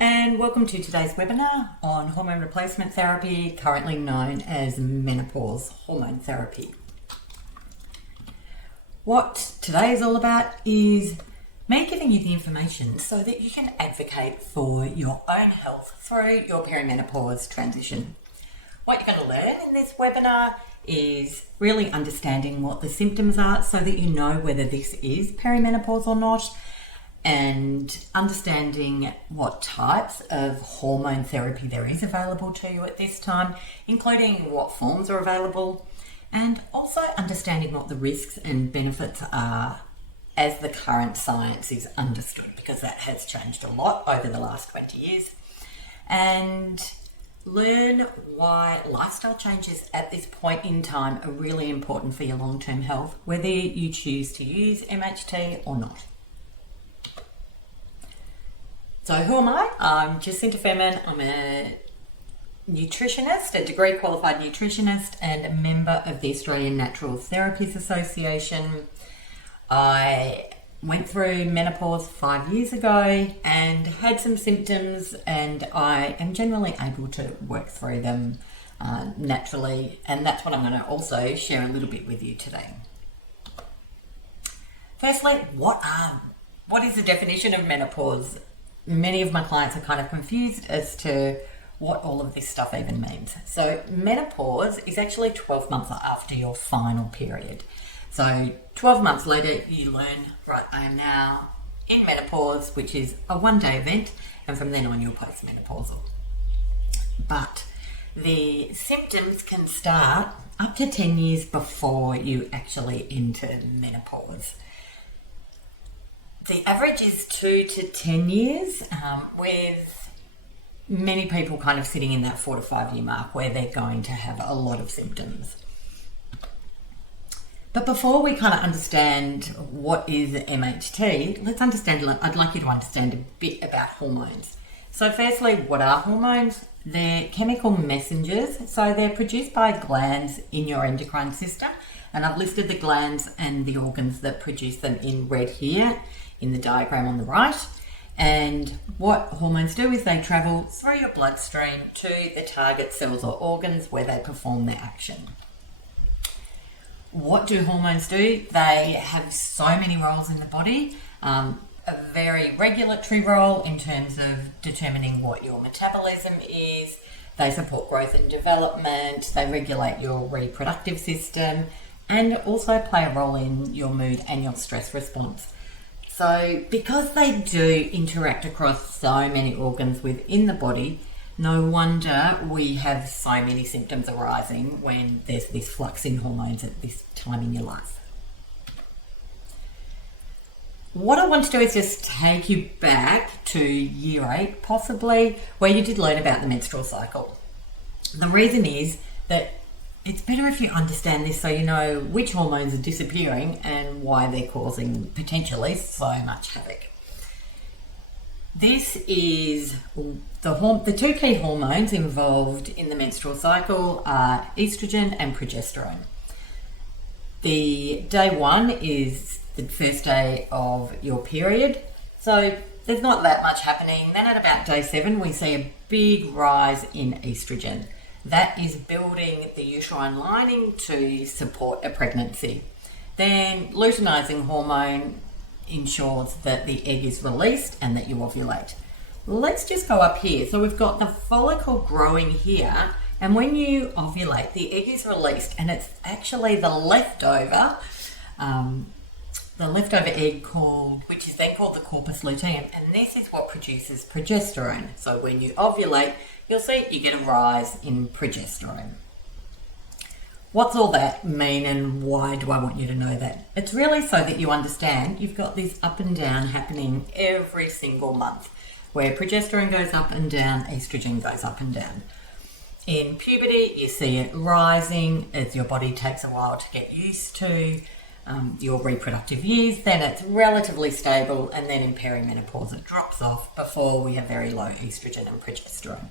And welcome to today's webinar on hormone replacement therapy, currently known as menopause hormone therapy. What today is all about is me giving you the information so that you can advocate for your own health through your perimenopause transition. What you're going to learn in this webinar is really understanding what the symptoms are so that you know whether this is perimenopause or not, and understanding what types of hormone therapy there is available to you at this time, including what forms are available, and also understanding what the risks and benefits are as the current science is understood, because that has changed a lot over the last 20 years, and learn why lifestyle changes at this point in time are really important for your long-term health, whether you choose to use MHT or not. So who am I? I'm Jacinta Femin. I'm a nutritionist, a degree qualified nutritionist, and a member of the Australian Natural Therapies Association. I went through menopause 5 years ago and had some symptoms, and I am generally able to work through them naturally, and that's what I'm going to also share a little bit with you today. Firstly, what is the definition of menopause? Many of my clients are kind of confused as to what all of this stuff even means. So menopause is actually 12 months after your final period. So 12 months later, you learn, right, I am now in menopause, which is a one-day event, and from then on you're postmenopausal. But the symptoms can start up to 10 years before you actually enter menopause. The average is 2 to 10 years, with many people kind of sitting in that 4 to 5 year mark where they're going to have a lot of symptoms. But before we kind of understand what is MHT, I'd like you to understand a bit about hormones. So firstly, what are hormones? They're chemical messengers, so they're produced by glands in your endocrine system, and I've listed the glands and the organs that produce them in red here in the diagram on the right. And what hormones do is they travel through your bloodstream to the target cells or organs where they perform their action. What do hormones do? They have so many roles in the body. A very regulatory role in terms of determining what your metabolism is. They support growth and development. They regulate your reproductive system and also play a role in your mood and your stress response. So because they do interact across so many organs within the body, no wonder we have so many symptoms arising when there's this flux in hormones at this time in your life. What I want to do is just take you back to year 8, possibly, where you did learn about the menstrual cycle. The reason is that it's better if you understand this so you know which hormones are disappearing and why they're causing potentially so much havoc. This is the two key hormones involved in the menstrual cycle are estrogen and progesterone. The day 1 is the first day of your period, so there's not that much happening. Then at about day 7, we see a big rise in estrogen. That is building the uterine lining to support a pregnancy. Then luteinizing hormone ensures that the egg is released and that you ovulate. Let's just go up here. So we've got the follicle growing here, and when you ovulate, the egg is released, and it's actually the leftover egg which is then called the corpus luteum, and this is what produces progesterone. So when you ovulate, you'll see you get a rise in progesterone. What's all that mean, and why do I want you to know that? It's really so that you understand you've got this up and down happening every single month, where progesterone goes up and down, estrogen goes up and down. In puberty, you see it rising as your body takes a while to get used to your reproductive years. Then it's relatively stable, and then in perimenopause it drops off before we have very low estrogen and progesterone.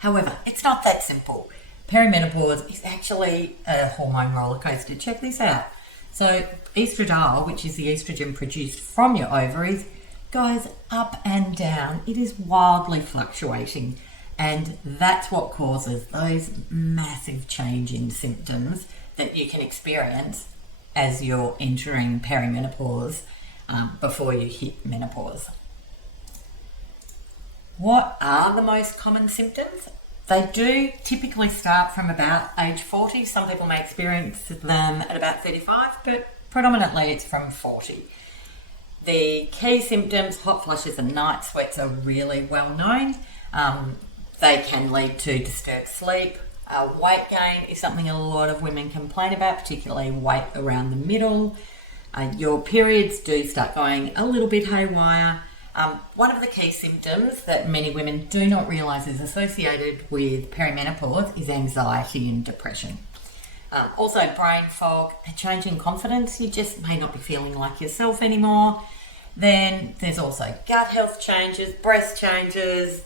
However, it's not that simple. Perimenopause is actually a hormone roller coaster. Check this out. So estradiol, which is the estrogen produced from your ovaries, goes up and down. It is wildly fluctuating, and that's what causes those massive change in symptoms that you can experience as you're entering perimenopause before you hit menopause. What are the most common symptoms? They do typically start from about age 40. Some people may experience them at about 35, but predominantly it's from 40. The key symptoms, hot flushes and night sweats, are really well known. They can lead to disturbed sleep. Weight gain is something a lot of women complain about, particularly weight around the middle. Your periods do start going a little bit haywire. One of the key symptoms that many women do not realise is associated with perimenopause is anxiety and depression. Also brain fog, a change in confidence. You just may not be feeling like yourself anymore. Then there's also gut health changes, breast changes.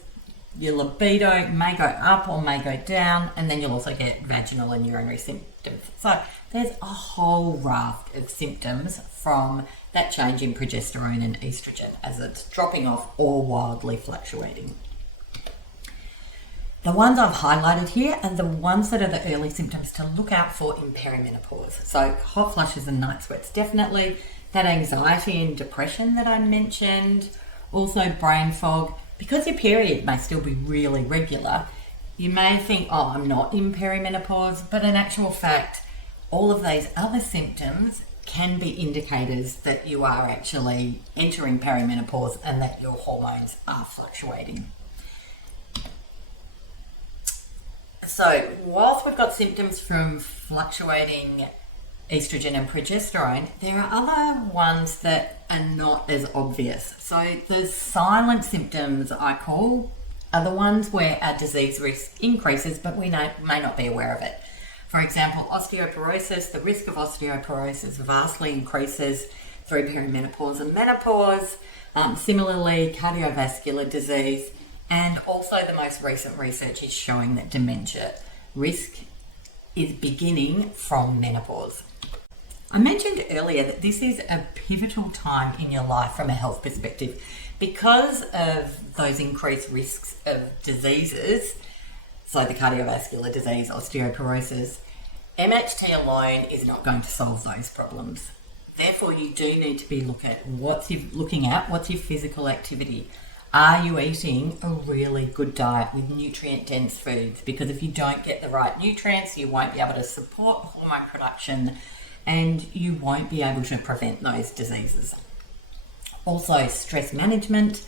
Your libido may go up or may go down, and then you'll also get vaginal and urinary symptoms. So there's a whole raft of symptoms from that change in progesterone and estrogen as it's dropping off or wildly fluctuating. The ones I've highlighted here are the ones that are the early symptoms to look out for in perimenopause. So hot flushes and night sweats, definitely. That anxiety and depression that I mentioned. Also brain fog. Because your period may still be really regular, you may think, oh, I'm not in perimenopause, but in actual fact, all of these other symptoms can be indicators that you are actually entering perimenopause and that your hormones are fluctuating. So whilst we've got symptoms from fluctuating estrogen and progesterone, there are other ones that are not as obvious. So the silent symptoms, I call, are the ones where our disease risk increases, but we may not be aware of it. For example, osteoporosis, the risk of osteoporosis vastly increases through perimenopause and menopause. Similarly, cardiovascular disease, and also the most recent research is showing that dementia risk is beginning from menopause. I mentioned earlier that this is a pivotal time in your life from a health perspective because of those increased risks of diseases. So the cardiovascular disease, osteoporosis, MHT alone is not going to solve those problems. Therefore, you do need to be looking at what's your physical activity. Are you eating a really good diet with nutrient-dense foods? Because if you don't get the right nutrients, you won't be able to support hormone production and you won't be able to prevent those diseases. Also, stress management.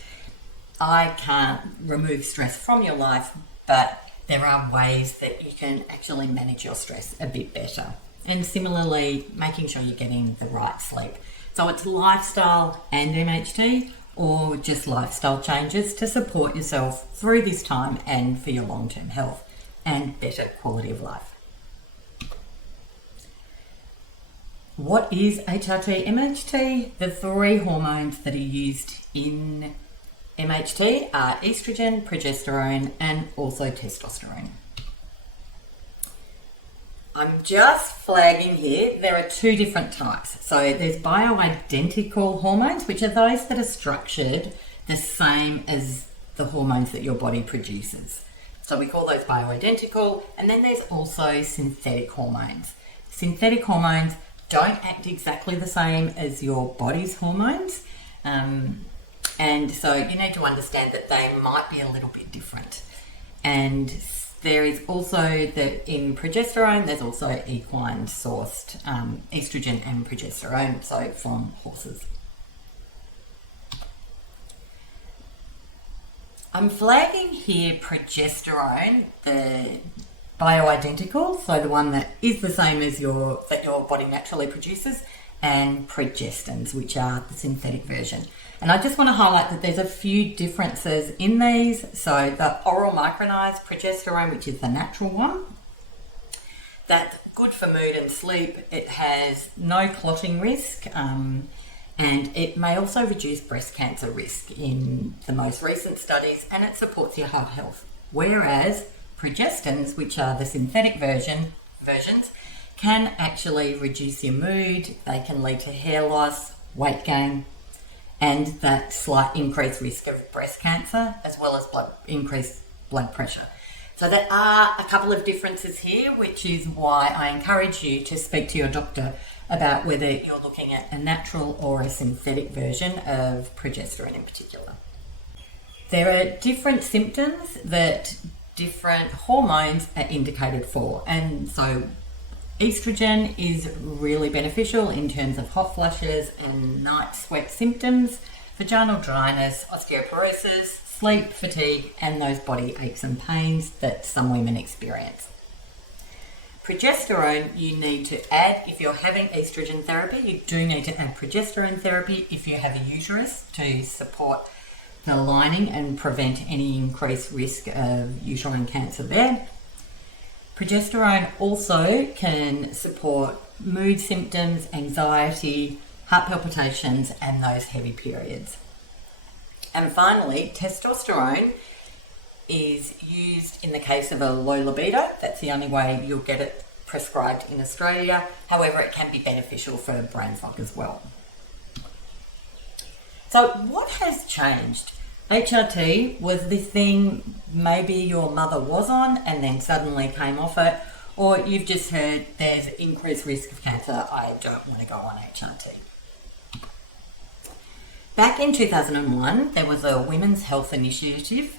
I can't remove stress from your life, but there are ways that you can actually manage your stress a bit better. And similarly, making sure you're getting the right sleep. So it's lifestyle and MHT, or just lifestyle changes to support yourself through this time and for your long-term health and better quality of life. What is HRT, MHT? The three hormones that are used in MHT are estrogen, progesterone, and also testosterone. I'm just flagging here, there are two different types. So there's bioidentical hormones, which are those that are structured the same as the hormones that your body produces. So we call those bioidentical, and then there's also synthetic hormones. Synthetic hormones don't act exactly the same as your body's hormones. And so you need to understand that they might be a little bit different. And there is also in progesterone, there's also equine sourced estrogen and progesterone, so from horses. I'm flagging here progesterone, the bioidentical, so the one that is the same as that your body naturally produces, and progestins, which are the synthetic version. And I just want to highlight that there's a few differences in these. So the oral micronized progesterone, which is the natural one, that's good for mood and sleep. It has no clotting risk, and it may also reduce breast cancer risk in the most recent studies, and it supports your heart health. Whereas progestins, which are the synthetic versions, can actually reduce your mood. They can lead to hair loss, weight gain, and that slight increased risk of breast cancer, as well as increased blood pressure. So there are a couple of differences here, which is why I encourage you to speak to your doctor about whether you're looking at a natural or a synthetic version of progesterone in particular. There are different symptoms that different hormones are indicated for, and so estrogen is really beneficial in terms of hot flushes and night sweat symptoms, vaginal dryness, osteoporosis, sleep, fatigue, and those body aches and pains that some women experience. Progesterone you need to add if you're having estrogen therapy. You do need to add progesterone therapy if you have a uterus to support the lining and prevent any increased risk of uterine cancer there. Progesterone also can support mood symptoms, anxiety, heart palpitations, and those heavy periods. And finally, testosterone is used in the case of a low libido. That's the only way you'll get it prescribed in Australia. However, it can be beneficial for brain fog as well. So what has changed? HRT was this thing maybe your mother was on and then suddenly came off it, or you've just heard there's increased risk of cancer, I don't want to go on HRT. Back in 2001, there was a Women's Health Initiative,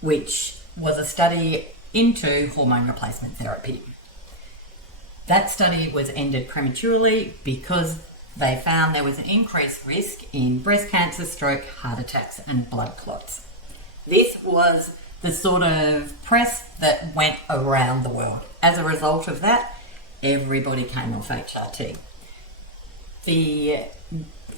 which was a study into hormone replacement therapy. That study was ended prematurely because they found there was an increased risk in breast cancer, stroke, heart attacks, and blood clots. This was the sort of press that went around the world. As a result of that, everybody came off HRT. The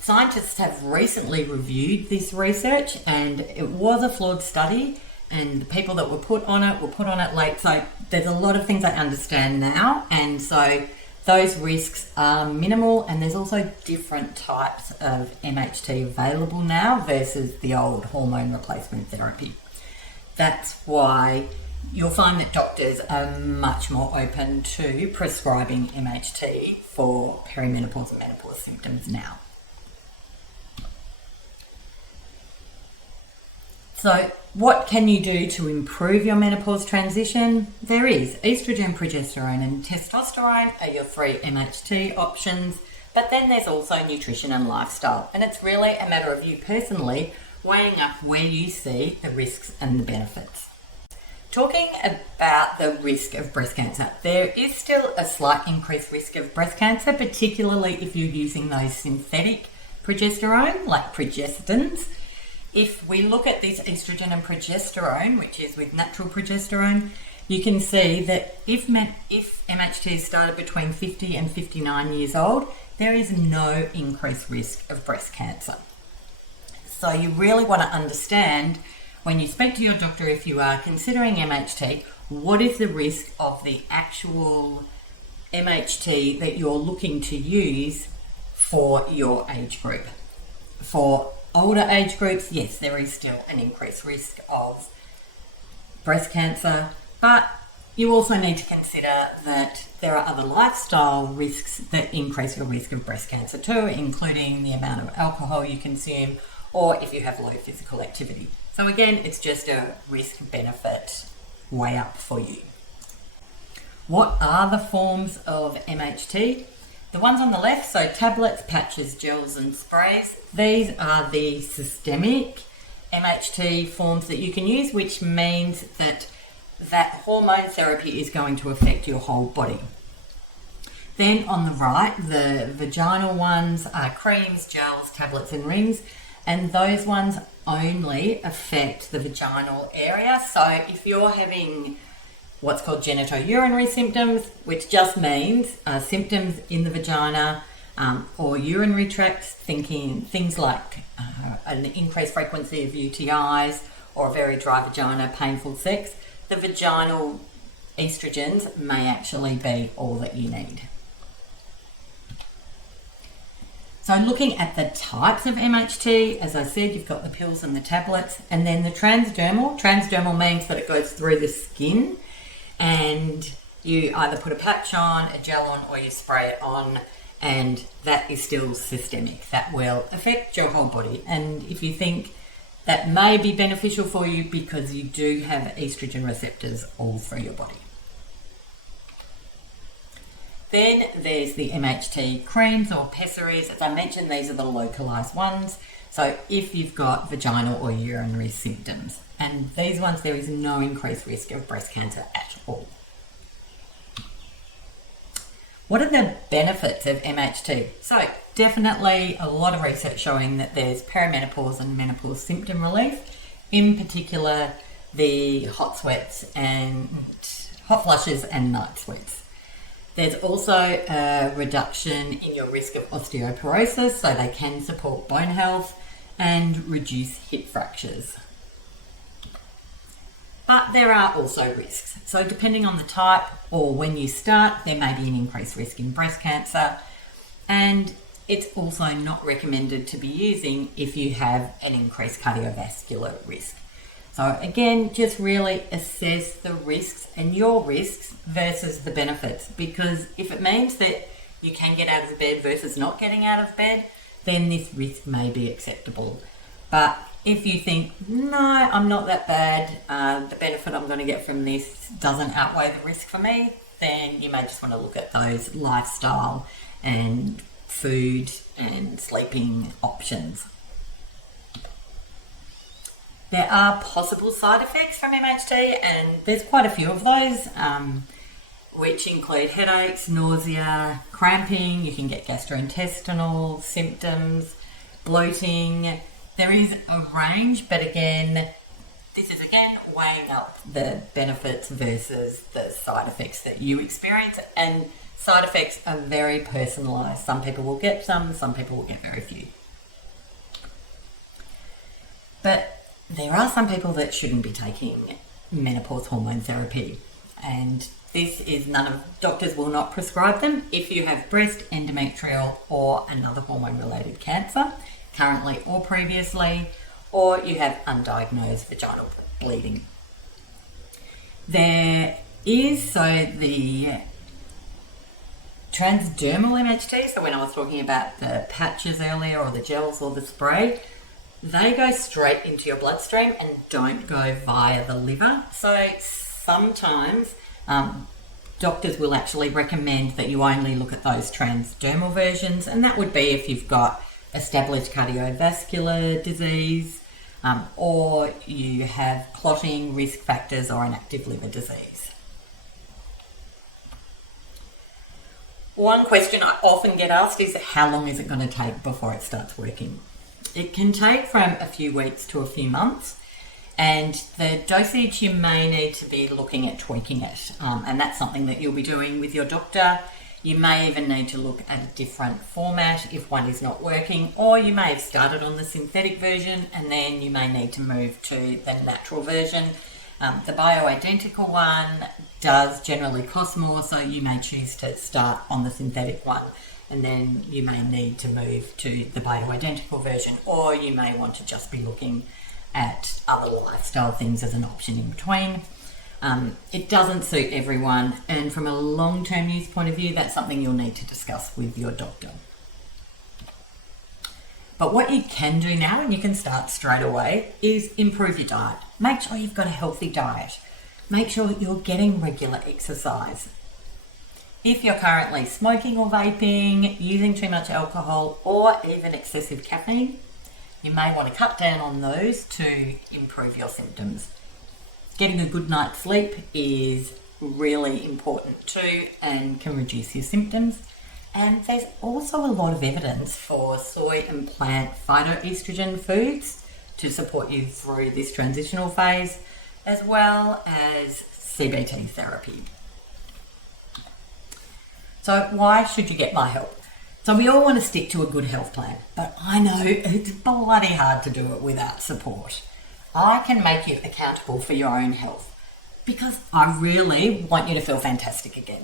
scientists have recently reviewed this research, and it was a flawed study, and the people that were put on it late. So there's a lot of things I understand now, and so those risks are minimal, and there's also different types of MHT available now versus the old hormone replacement therapy. That's why you'll find that doctors are much more open to prescribing MHT for perimenopause and menopause symptoms now. So what can you do to improve your menopause transition? There is estrogen, progesterone, and testosterone are your three MHT options, but then there's also nutrition and lifestyle, and it's really a matter of you personally weighing up where you see the risks and the benefits. Talking about the risk of breast cancer, there is still a slight increased risk of breast cancer, particularly if you're using those synthetic progesterone, like progestins. If we look at this estrogen and progesterone, which is with natural progesterone, you can see that if MHT is started between 50 and 59 years old, there is no increased risk of breast cancer. So you really want to understand when you speak to your doctor, if you are considering MHT, what is the risk of the actual MHT that you're looking to use for your age group. For older age groups, yes, there is still an increased risk of breast cancer, but you also need to consider that there are other lifestyle risks that increase your risk of breast cancer too, including the amount of alcohol you consume or if you have low physical activity. So again, it's just a risk-benefit weigh up for you. What are the forms of MHT? The ones on the left, so tablets, patches, gels and sprays, these are the systemic MHT forms that you can use, which means that hormone therapy is going to affect your whole body. Then on the right, the vaginal ones are creams, gels, tablets and rings, and those ones only affect the vaginal area. So if you're having what's called genitourinary symptoms, which just means symptoms in the vagina or urinary tract, things like an increased frequency of UTIs or a very dry vagina, painful sex, the vaginal estrogens may actually be all that you need. So looking at the types of MHT, as I said, you've got the pills and the tablets, and then the transdermal. Transdermal means that it goes through the skin, and you either put a patch on, a gel on, or you spray it on, and that is still systemic. That will affect your whole body. And if you think that may be beneficial for you, because you do have estrogen receptors all through your body. Then there's the MHT creams or pessaries. As I mentioned, these are the localized ones. So if you've got vaginal or urinary symptoms, and these ones, there is no increased risk of breast cancer at all. What are the benefits of MHT? So definitely a lot of research showing that there's perimenopause and menopause symptom relief, in particular the hot sweats and hot flushes and night sweats. There's also a reduction in your risk of osteoporosis, so they can support bone health and reduce hip fractures. But there are also risks. So depending on the type or when you start, there may be an increased risk in breast cancer, and it's also not recommended to be using if you have an increased cardiovascular risk. So again, just really assess the risks and your risks versus the benefits, because if it means that you can get out of bed versus not getting out of bed, then this risk may be acceptable. But if you think, no, I'm not that bad, the benefit I'm going to get from this doesn't outweigh the risk for me, then you may just want to look at those lifestyle and food and sleeping options. There are possible side effects from MHT, and there's quite a few of those, which include headaches, nausea, cramping. You can get gastrointestinal symptoms, bloating. There is a range, but again, this is weighing up the benefits versus the side effects that you experience, and side effects are very personalised. Some people will get some people will get very few. But there are some people that shouldn't be taking menopause hormone therapy, and this is doctors will not prescribe them if you have breast, endometrial or another hormone related cancer, currently or previously, or you have undiagnosed vaginal bleeding. There is the transdermal MHT, so when I was talking about the patches earlier or the gels or the spray, they go straight into your bloodstream and don't go via the liver. So sometimes doctors will actually recommend that you only look at those transdermal versions, and that would be if you've got established cardiovascular disease or you have clotting risk factors or an active liver disease. One question I often get asked is, how long is it going to take before it starts working? It can take from a few weeks to a few months, and the dosage you may need to be looking at tweaking it, and that's something that you'll be doing with your doctor. You may even need to look at a different format if one is not working, or you may have started on the synthetic version and then you may need to move to the natural version. The bioidentical one does generally cost more, so you may choose to start on the synthetic one and then you may need to move to the bioidentical version, or you may want to just be looking at other lifestyle things as an option in between. It doesn't suit everyone, and from a long-term use point of view, that's something you'll need to discuss with your doctor. But what you can do now, and you can start straight away, is improve your diet. Make sure you've got a healthy diet. Make sure you're getting regular exercise. If you're currently smoking or vaping, using too much alcohol, or even excessive caffeine, you may want to cut down on those to improve your symptoms. Getting a good night's sleep is really important too and can reduce your symptoms. And there's also a lot of evidence for soy and plant phytoestrogen foods to support you through this transitional phase, as well as CBT therapy. So why should you get my help? So we all want to stick to a good health plan, but I know it's bloody hard to do it without support. I can make you accountable for your own health because I really want you to feel fantastic again.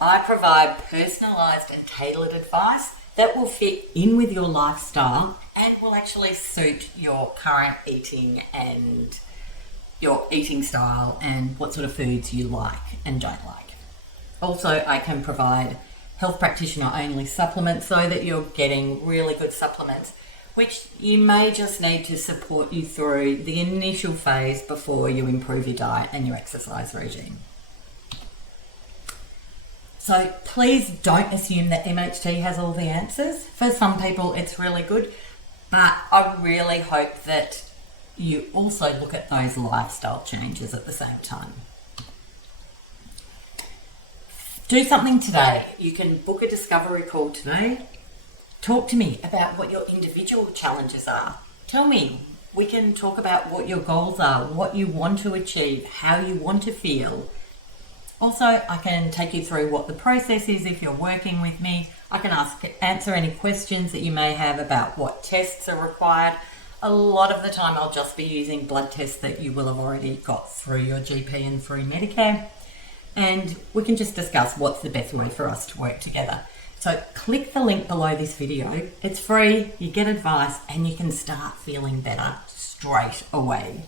I provide personalised and tailored advice that will fit in with your lifestyle and will actually suit your current eating and your eating style and what sort of foods you like and don't like. Also, I can provide health practitioner only supplements, so that you're getting really good supplements, which you may just need to support you through the initial phase before you improve your diet and your exercise regime. So please don't assume that MHT has all the answers. For some people it's really good, but I really hope that you also look at those lifestyle changes at the same time. Do something today. You can book a discovery call today. Talk to me about what your individual challenges are. Tell me. We can talk about what your goals are, what you want to achieve, how you want to feel. Also, I can take you through what the process is if you're working with me. I can answer any questions that you may have about what tests are required. A lot of the time I'll just be using blood tests that you will have already got through your GP and through Medicare. And we can just discuss what's the best way for us to work together. So click the link below this video. It's free, you get advice, and you can start feeling better straight away.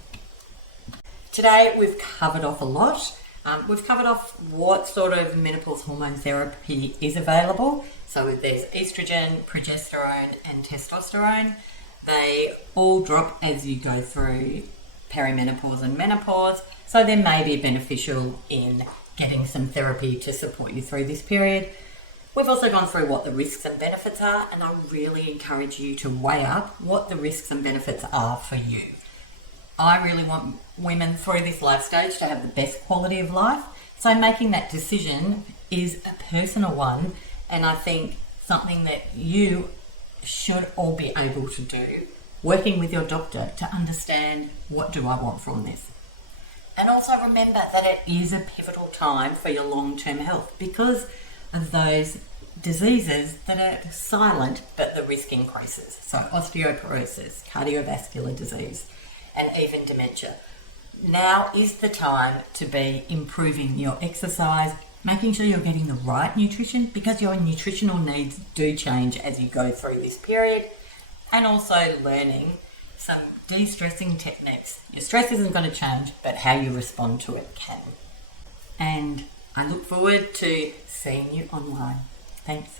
Today we've covered off a lot. We've covered off what sort of menopause hormone therapy is available. So there's estrogen, progesterone and testosterone. They all drop as you go through perimenopause and menopause. So they may be beneficial in getting some therapy to support you through this period. We've also gone through what the risks and benefits are, and I really encourage you to weigh up what the risks and benefits are for you. I really want women through this life stage to have the best quality of life. So making that decision is a personal one, and I think something that you should all be able to do, working with your doctor to understand, what do I want from this? And also remember that it is a pivotal time for your long-term health because of those diseases that are silent, but the risk increases. So osteoporosis, cardiovascular disease, and even dementia. Now is the time to be improving your exercise, making sure you're getting the right nutrition because your nutritional needs do change as you go through this period, and also learning some de-stressing techniques. Your stress isn't going to change, but how you respond to it can. And I look forward to seeing you online. Thanks.